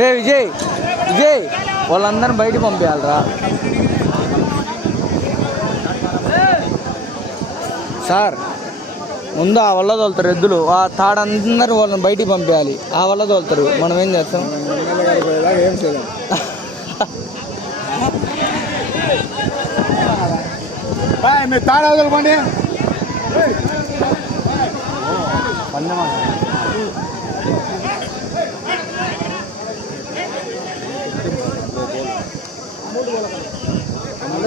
రే విజయ్ విజయ్ వాళ్ళందరిని బయటికి పంపించాలరా సార్ ముందు ఆ వల్ల తోలుతారు ఎద్దులు. ఆ తాడందరూ వాళ్ళని బయటికి పంపించాలి ఆ వల్ల తోలుతారు. మనం ఏం చేస్తాం? తాడా వదలకండి?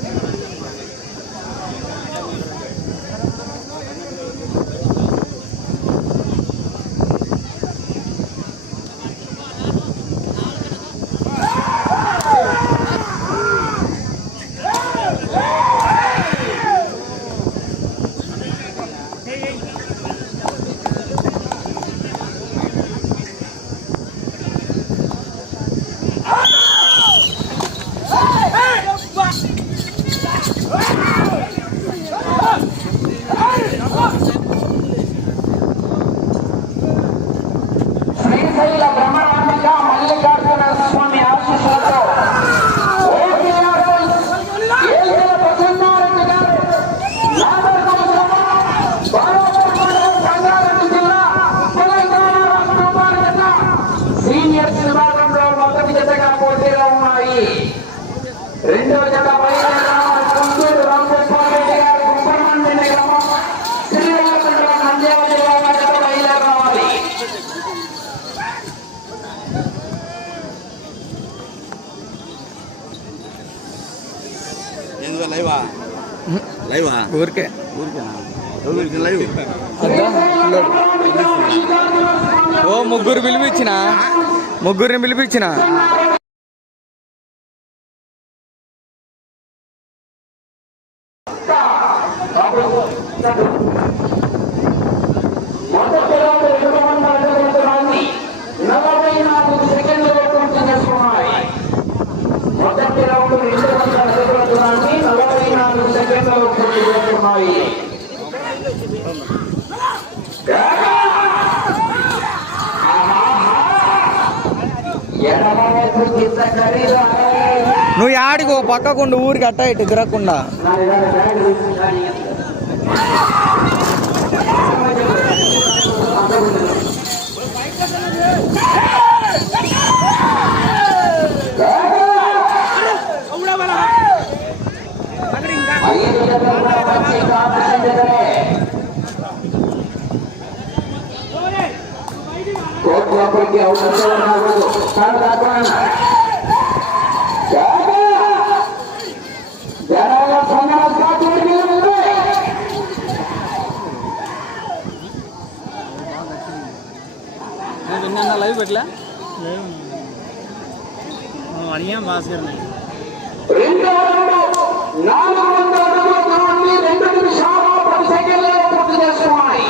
Gracias. ఊరికే? ఓ ముగ్గురు పిలిపించిన? ముగ్గురిని పిలిపించిన? జతలే. కోర్టు లోపలికి అవసరం రాకూడదు. కాదు కాకుండా. నిన్న లైవ్ పెట్టలే అడిగా భాస్కర్ నాలుగు వందల అడుగుల దూరాన్ని రెండు నిమిషాల పది సెకండ్లలో పూర్తి చేసుకున్నాయి.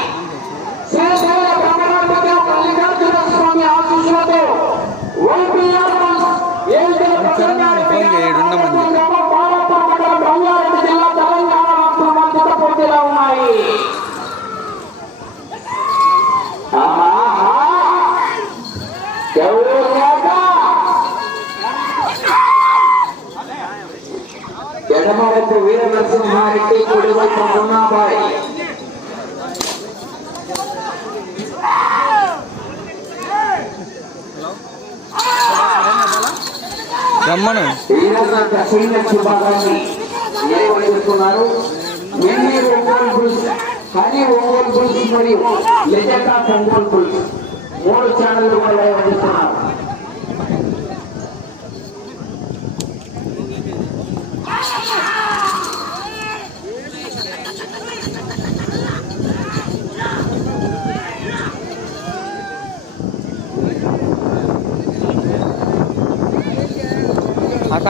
ఎడమవైపు వీర నరసింహారెడ్డి కుడివైపు మున్నాబాయ్ రమ్మను నిర్వహిస్తున్నారు ఎన్ని ఒంగోలు బుల్స్ హరి ఒంగోలు బుల్స్ మరియు లెజెండా ఒంగోలు బుల్స్. మూడు కూడా నిర్వహిస్తున్నారు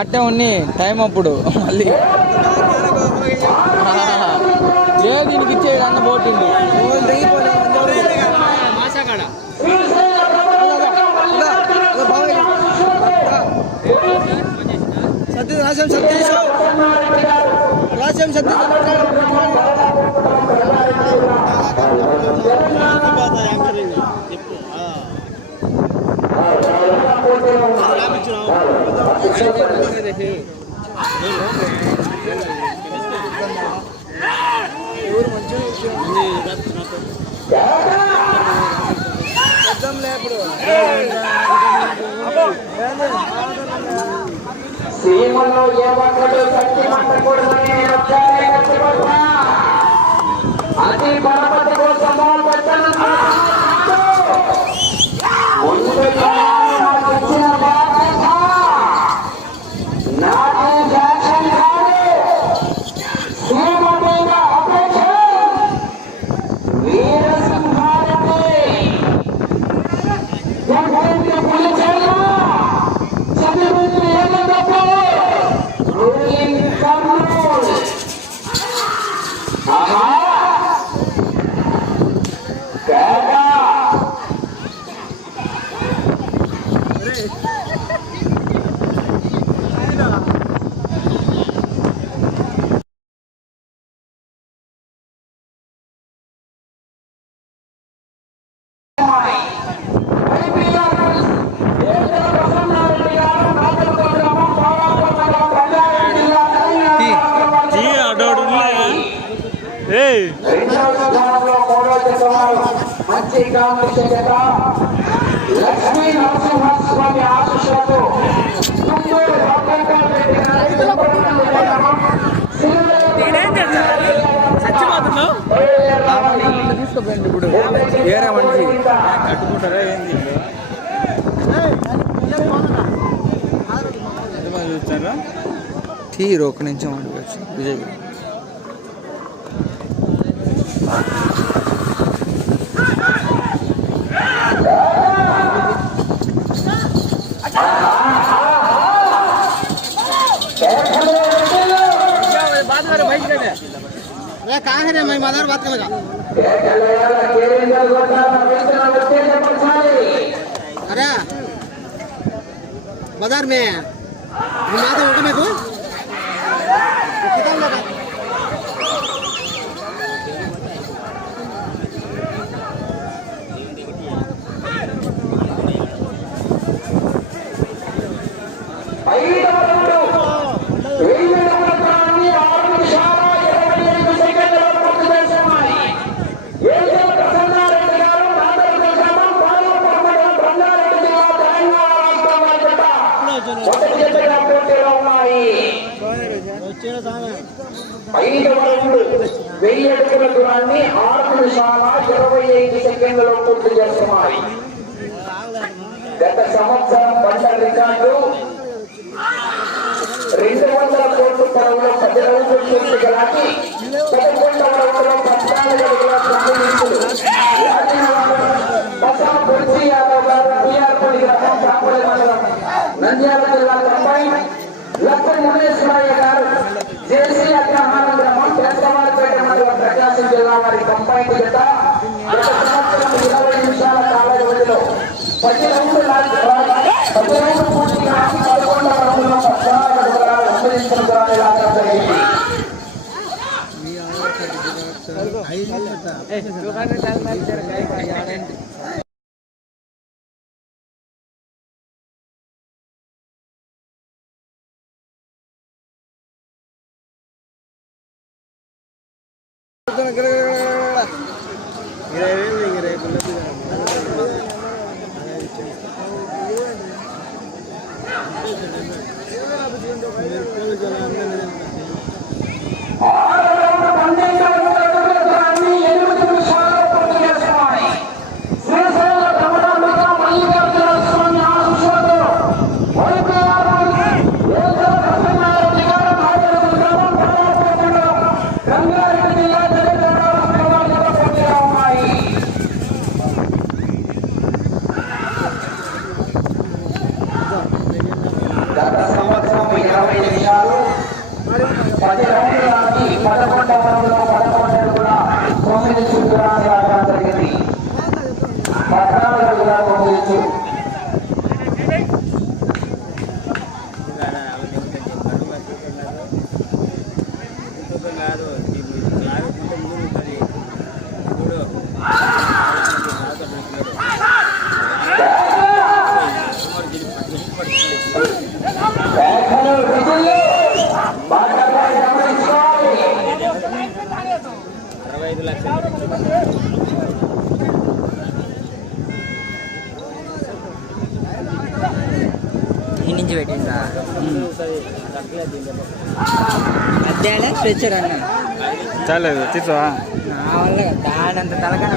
కట్టే ఉన్ని టైం అప్పుడు మళ్ళీ ఏ దీనికి ఇచ్చేది అన్న పోతుంది సత్య రాశాం సత్య సీమలో ఏ ఒక్కడు కట్టి మంటకూడదని నేను వచ్చానే కట్టుకుంటున్నా అతి పరపతి కోసము పెట్టను ముందు స్థానంలో మంచి కాంగ్రెస్ లక్ష్మీ నరసింహస్వామి ఆశీస్సులతో గుంటూరు రామకృష్ణ రెడ్డి గారి ఇప్పుడు వేరే మనిషి కట్టుకుంటారా ఏంది చూస్తారా తీరు ఒక నిమిషం విజయ్. काहे रे मैं मदर बात लगा अरे मदर में నంద్యాల జిల్లా కంబైన్ లక్ష్మీ మునేశ్వరయ్య గారు జేసీ అగ్రహారం గ్రామం పెద్దవారిపేట మండలం ప్రకాశం జిల్లా వారి జత గత సంవత్సరం ఇరవై నిమిషాల కాల వ్యవధిలో పది రౌండ్లు లాగి పది రౌండ్లు పూర్తి కాకి పదకొండవ రౌండ్లో పద్నాలుగు అడుగుల అంతరించిన దూరాన్ని లాగడం జరిగింది ఆరు రౌండ్లు పన్నెండు అడుగుల దూరాన్ని ఎనిమిది నిమిషాల్లో పూర్తి చేస్తున్నాయి శ్రీశైల రమణాంబిక మల్లికార్జున స్వామి ఆశీస్సులతో వైపీఆర్ ఏజల ప్రసన్నారెడ్డి గారు నాగరిక గ్రామం పాలమూరు మండలం రంగారెడ్డి జిల్లా తెలంగాణ రాష్ట్రం వారి జత పోటీలో ఉన్నాయి గత సంవత్సరం ఇరవై పదకొండవ రౌండ్లో పదకొండు కూడా తొమ్మిది చుట్టూరాన్ని ఆడడం జరిగింది పద్నాలుగు కూడా తొమ్మిది చుట్టూ కాదు ఇప్పుడు లాగుతుంటే ముందు ఉంటుంది ఇప్పుడు బ్యాగ్లు విధులు బాధ్యతగా గమనించుకోవాలి అరవై ఐదు లక్షలు ఈ నుంచి పెట్టిందా తగ్గలేదు అద్దెలే స్ట్రెచ్చర్ అన్న. చాలేదు వల్ల దానంత తలకన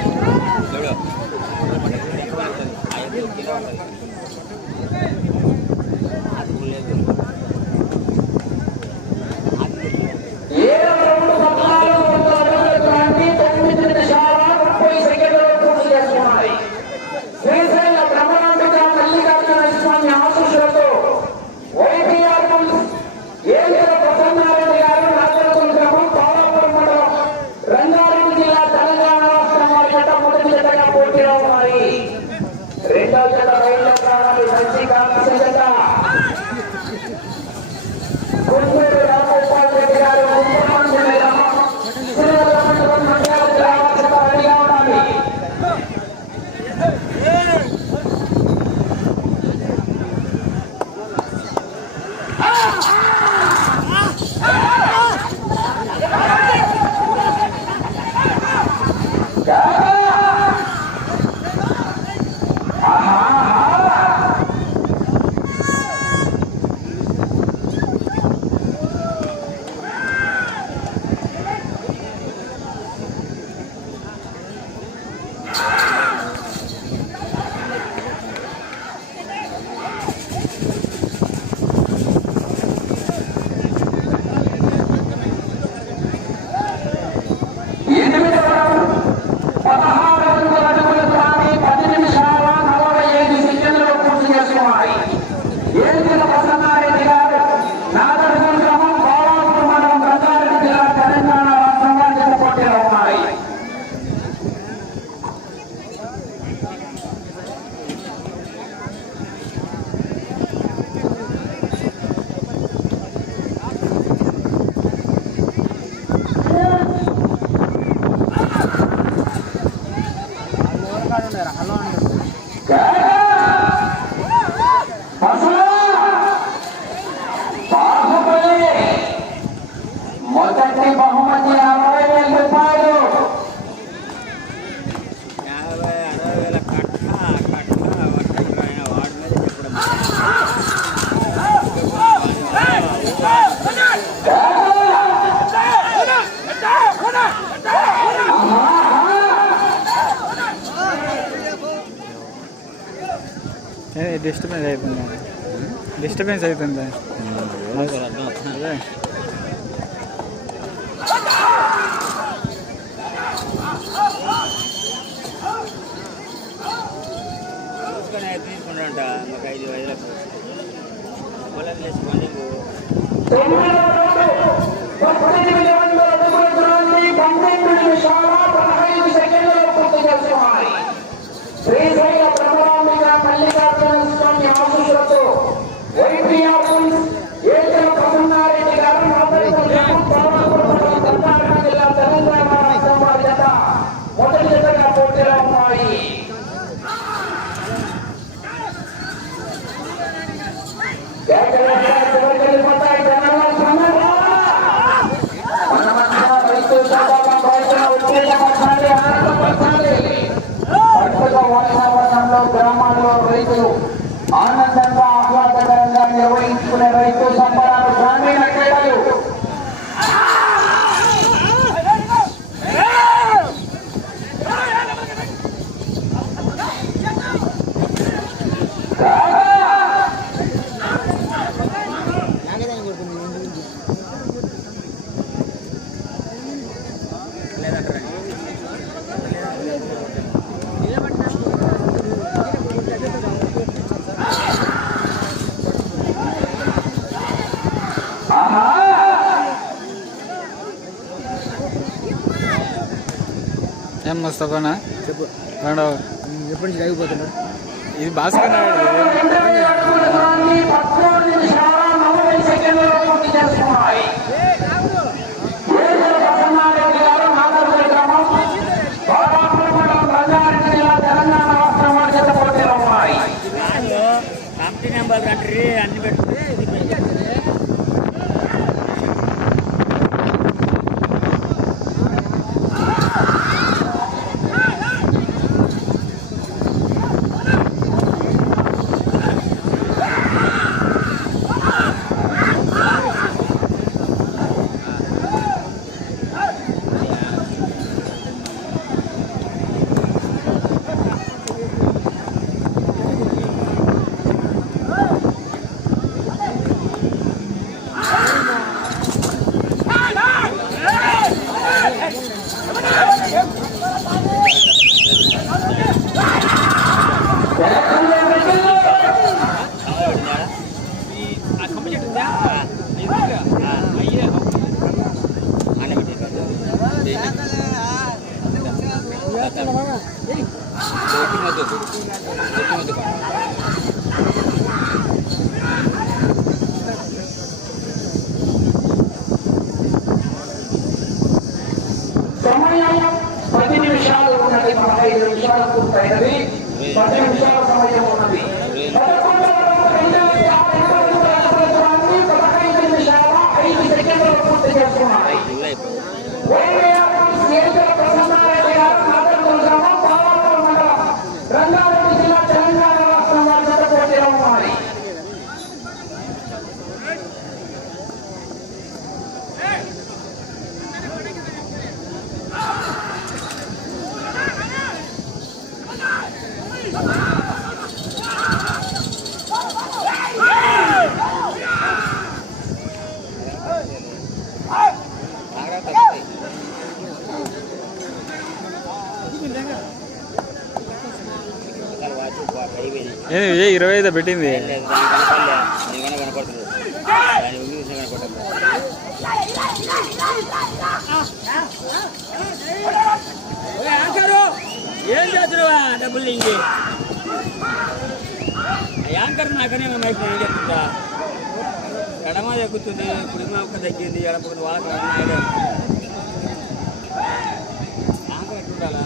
ముస్తఫానా చెప్పు. రెండవ ఎప్పటి నుంచి ఆగిపోతున్నాడు ఇది భాస్కర్ నాయుడు పద్మూడు నిమిషాల నలభై సెకండ్లలో పూర్తి చేసుకున్నాయి ఏడుగుల ప్రసన్నారెడ్డి గారు నాగర్పల్లి గ్రామం బాలాపూర్ మండలం రంగారెడ్డి జిల్లా తెలంగాణ రాష్ట్రం వారి చేత పోటీలో ఉన్నాయి దానిలో కమిటీ నెంబర్ అంటే అన్ని పెట్టుకుంటే సమయం పది నిమిషాలు ఉన్నది పదహైదు నిమిషాలు పూర్తయినది. పది నిమిషాల సమయం ఉన్నది పదకొండవ రౌండ్ రెండు వేల యాభై వరకు ప్రయత్నించడానికి పదహైదు నిమిషాల ఐదు సెకండ్లు పూర్తి చేసుకున్నాయి వైఎస్ఆర్ కేంద్ర ప్రసన్నారెడ్డి గారు నాగర్కల్ గ్రామం బాలాపూర్ మండలం రంగారెడ్డి జిల్లా తెలంగాణ రాష్ట్రం వారి జత పోటీలో ఉన్నాయి ఏంది విజయ్ ఇరవై ఐదు పెట్టింది. ఏం చేస్తున్నావా డబ్బులు ఇంకి యాంకర్ నాకనే మైక్ ఏం చెప్తుందా ఎడమ ఎక్కుతుంది కుడిమ ఒక్క తగ్గింది ఎడపకుంది వాళ్ళకి నాయుడు యాంకర్ ఎట్లుండాలా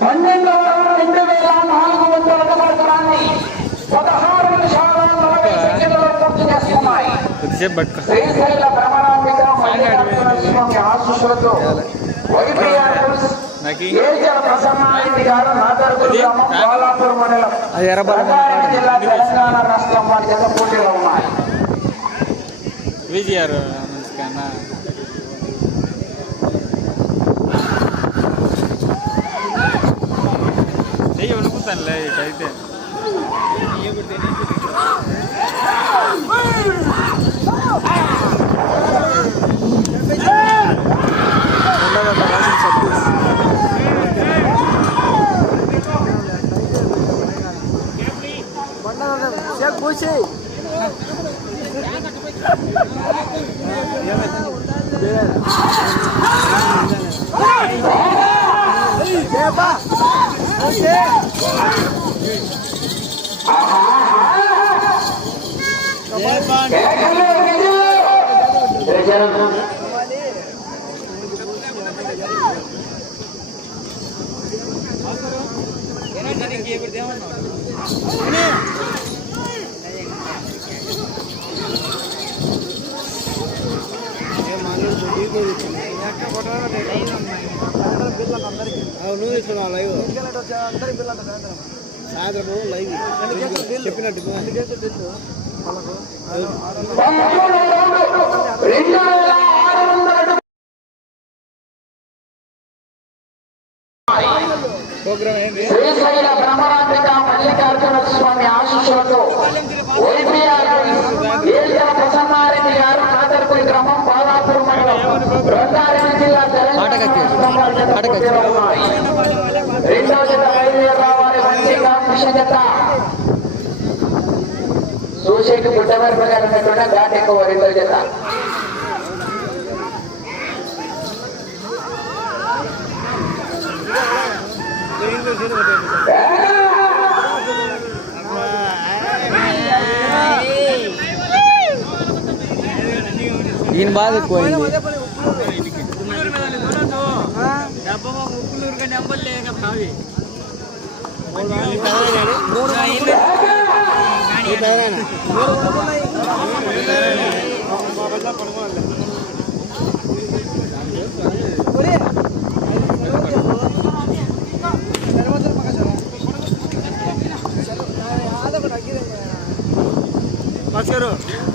పన్నెండవ రౌండ్ రెండు వేల నాలుగు వందల అడుగుల పదహారు నిమిషాల నలభై సెకండ్లలో పూర్తి చేసుకున్నాయి కొద్దిసేపు పట్టుకో. నాకు అది ఎర్రబల్ల రంగారెడ్డి జిల్లా తెలంగాణ రాష్ట్రం వారి జత పోటీలో ఉన్నాయి విజిఆర్ కన్నా చెయ్యి లైవ్? సాయంత్రం లైవ్. చెప్పినట్టు ప్రోగ్రామ్ ఆటకి వచ్చి రెండో జత బయలుదేరి రావాలి మంచి కాంక్ష జత చూసేకి పుట్టమరప గారు ఉన్నట్టున్న ఘాట్ ఎక్కువ రెండో జత ఈయన బాధ ఎక్కువైంది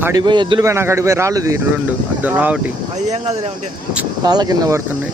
అడిపోయి ఎద్దులు పోయినా అడిపోయి రాళ్ళు తీరు రెండు అద్దరు రావటి. కాళ్ళ కింద పడుతున్నాయి.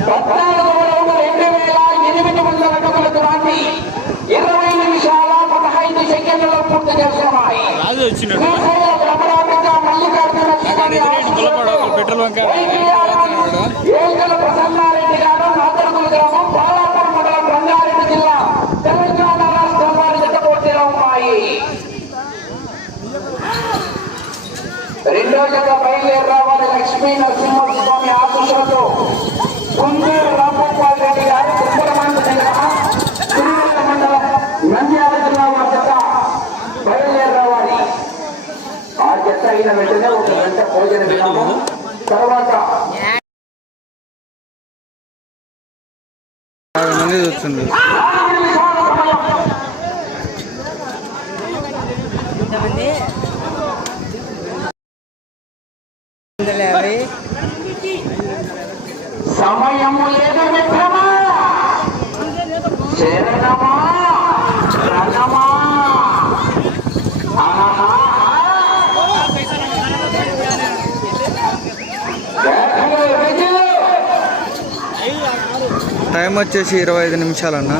వారి జత పోటీలో ఉన్నాయి రెండో జత బయలుదేరి రావాలి లక్ష్మీ నరసింహస్వామి ఆశీస్సులతో కుందూరు రామగోపాల్ రెడ్డి గారు కుంకురమాంత దగ్గర తిరుమల మండలం నంద్యాల జిల్లా వారి జత బయలుదేరి రావాలి ఆ జత అయిన వెంటనే భోజన విరామం తర్వాత వచ్చింది సమయము ఏదో మిత్రమా. శరణమా టైం వచ్చేసి ఇరవై ఐదు నిమిషాలన్నా.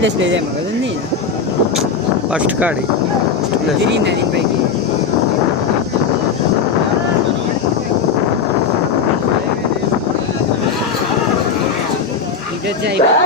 प्लेस ले जाए मगर नहीं ना फर्स्ट गाड़ी ग्रीन है भाई की इधर जाए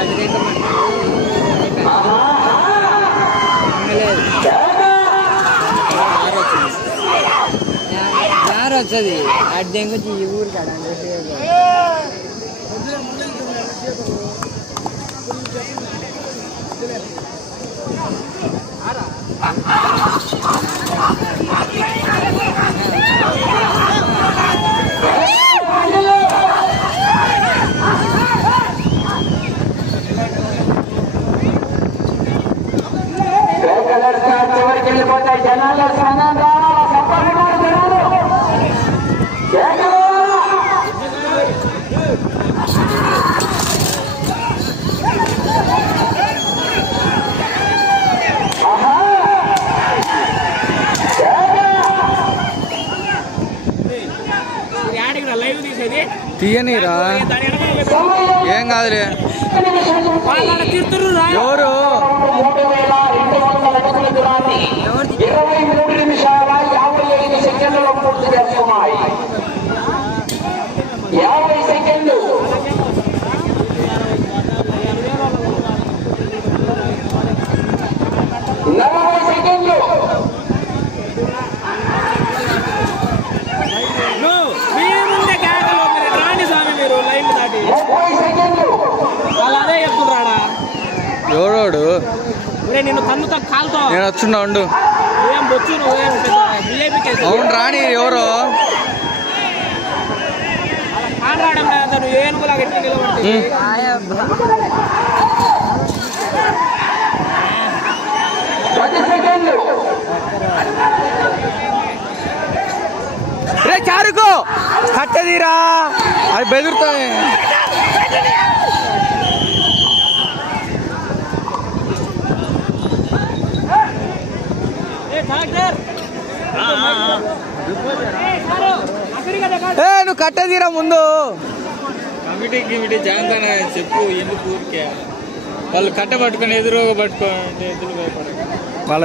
అది రేకమ్మ జారు వస్తుంది అటు దెంగొచ్చి ఈ ఊరు కలర్ షాట్ చివరికి వెళ్ళిపోతాయి జనాల సనాదాల సంపన్నున్నారు జనాలు తీయనిరా? ఏం కాదులే. ఎవరు? దూరాన్ని ఇరవై మూడు నిమిషాల యాభై ఐదు సెకండ్లలో పూర్తి చేస్తున్నాయి. యాభై సెకండ్లు నలభై సెకండ్లు ముప్పై సెకండ్లు వాళ్ళు అదే చెప్తున్నాడా? ఎవరోడు? ఒరే నిన్ను తన్నుతా కాలుతో నేను వచ్చున్నా ఉండు. అవును రాని ఎవరు? రే చారుకు! కట్టదిరా అది బెదురుతాయి ఏ నువ్వు కట్టదిరా ముందు. కమిటీ గిమిటీ జాంతాన చెప్పు ఎందుకు ఊరికే. వాళ్ళు కట్ట పట్టుకొని ఎదురుగా పట్టుకోండి ఎదురు భయపడక వాళ్ళ